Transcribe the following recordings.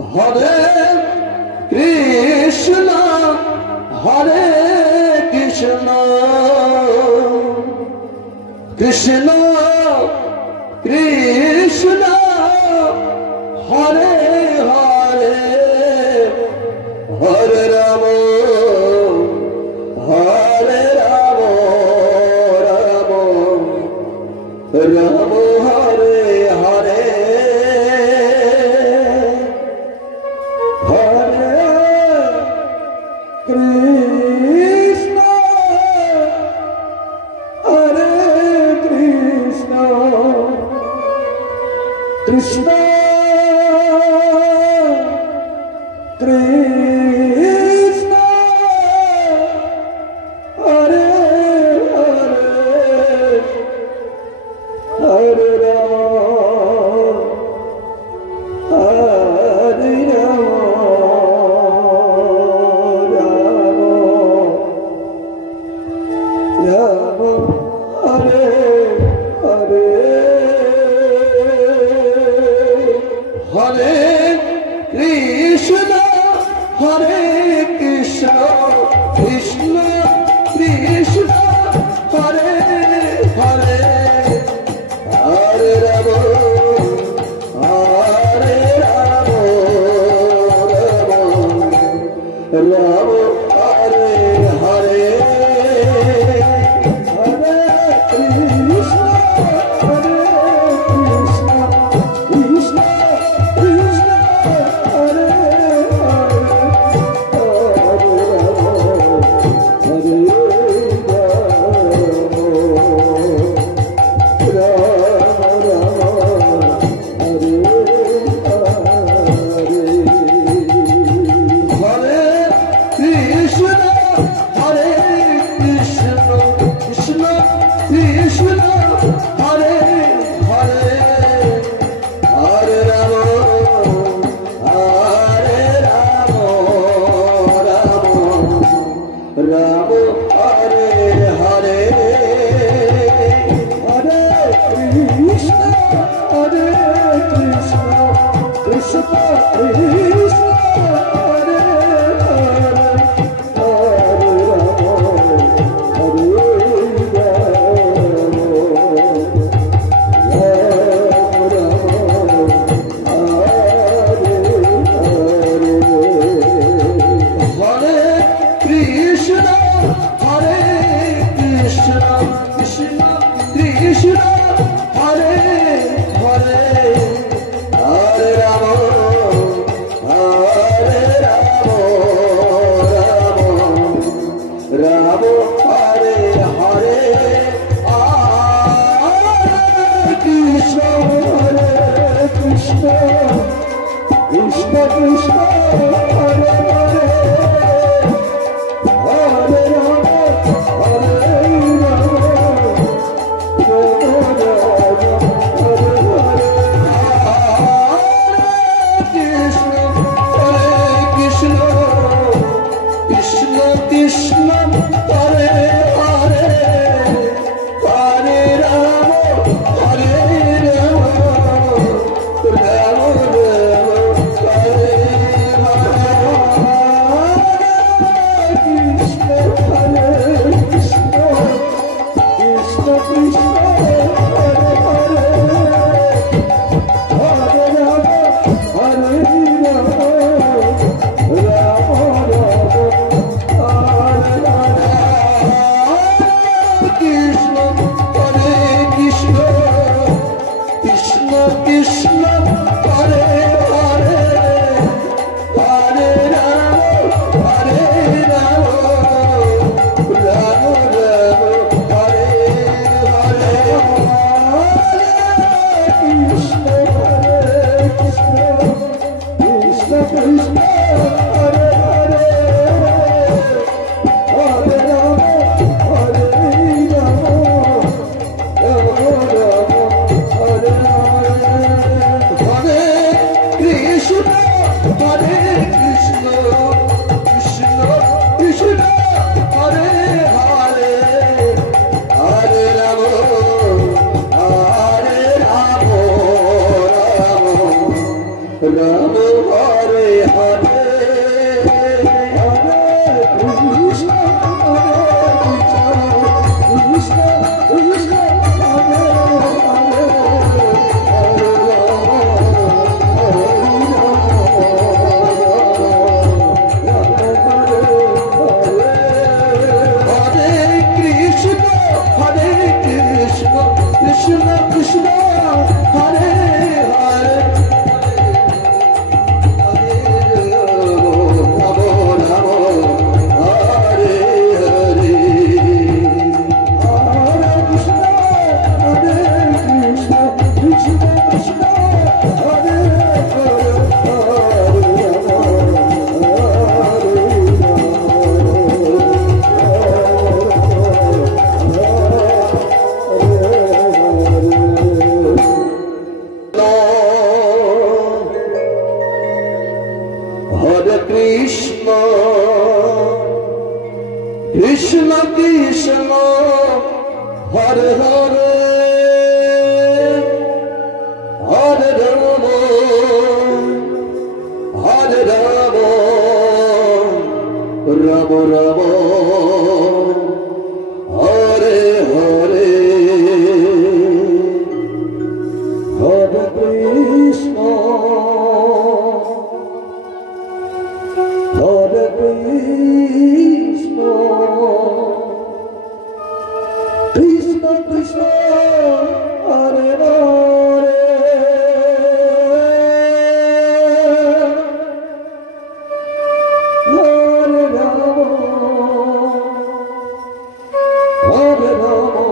Hare Krishna, Hare Krishna, Krishna Krishna, Hare Hare, Hare Rama, Hare Rama, Rama Rama Hare Hare, Hare Krishna, Hare Krishna, Krishna Krishna, Hare Hare, Hare Rama, Hare Rama, Rama Hare Hare, Hare Krishna, Hare Krishna, Krishna Krishna, Hare Hare, Hare Rama, Hare Rama, Rama Hare Hare, Hare Krishna, Hare Krishna, Krishna Krishna, Hare Rama Hare Hare Krishna, Krishna Krishna, Hare Hare, Hare Rama, Hare Rama, Rama Rama, Hare Hare, Hare Krishna, Hare Krishna, Krishna Krishna, Hare Hare, Hare Rama, Hare Rama,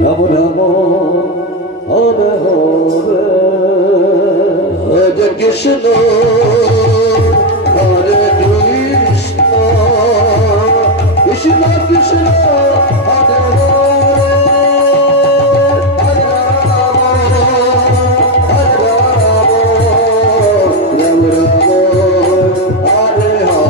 Rama Rama, Hare Hare. Hare Krishna, Hare Krishna, Krishna Krishna, Hare Hare, Hare Rama, Rama Rama, Hare Hare,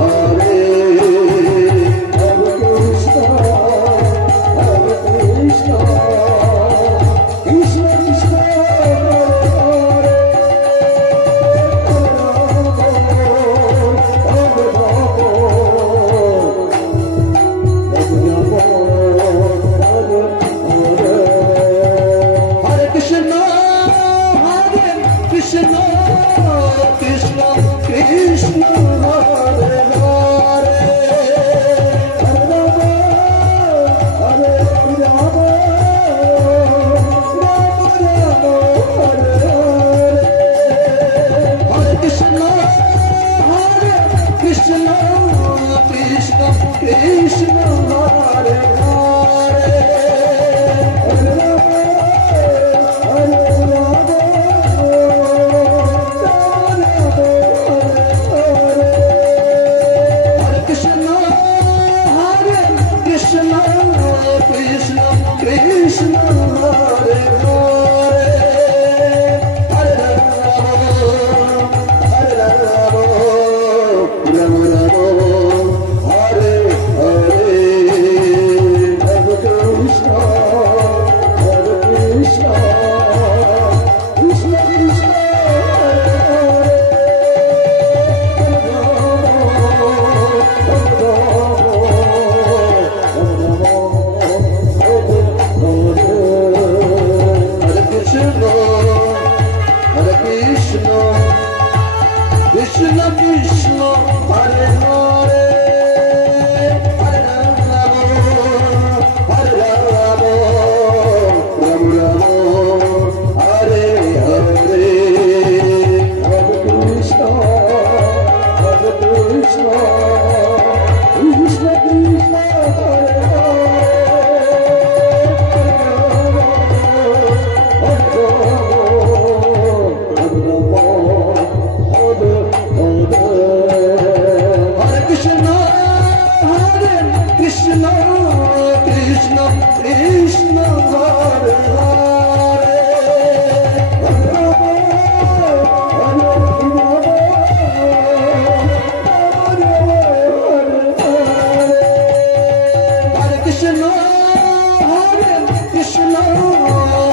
Hare Krishna, Hare Krishna, Krishna Krishna, Krishna Hare Hare, Hare Rama, Hare Rama, Rama Hare Hare, Hare Krishna, Hare Krishna, Krishna Krishna, Hare Hare, Hare Rama, Rama Rama. Krishna Krishna, Hare Hare, Hare Rama, Hare Rama, Rama Rama, Hare Hare, Hare Krishna, Hare Krishna, Krishna Krishna, Hare Krishna Krishna, Hare Hare, Hare Rama, Hare Rama, Hare Krishna, Hare Krishna,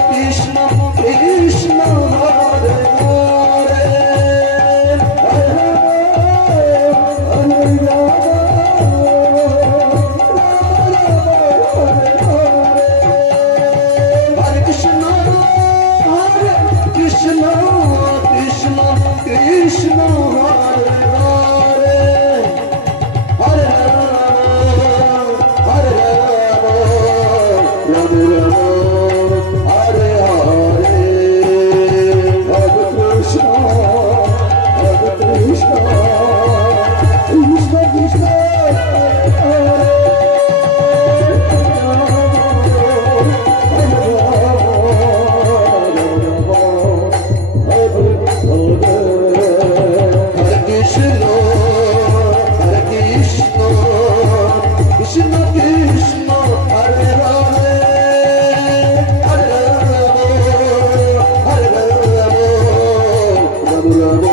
Krishna Krishna, Hare Hare, Hare Rama, Krishna Krishna, Krishna Hare Hare, Hare Rama, Hare Rama, Rama Rama, Hare Hare, Hare Krishna, Hare Krishna, Krishna Krishna, Hare Krishna Hare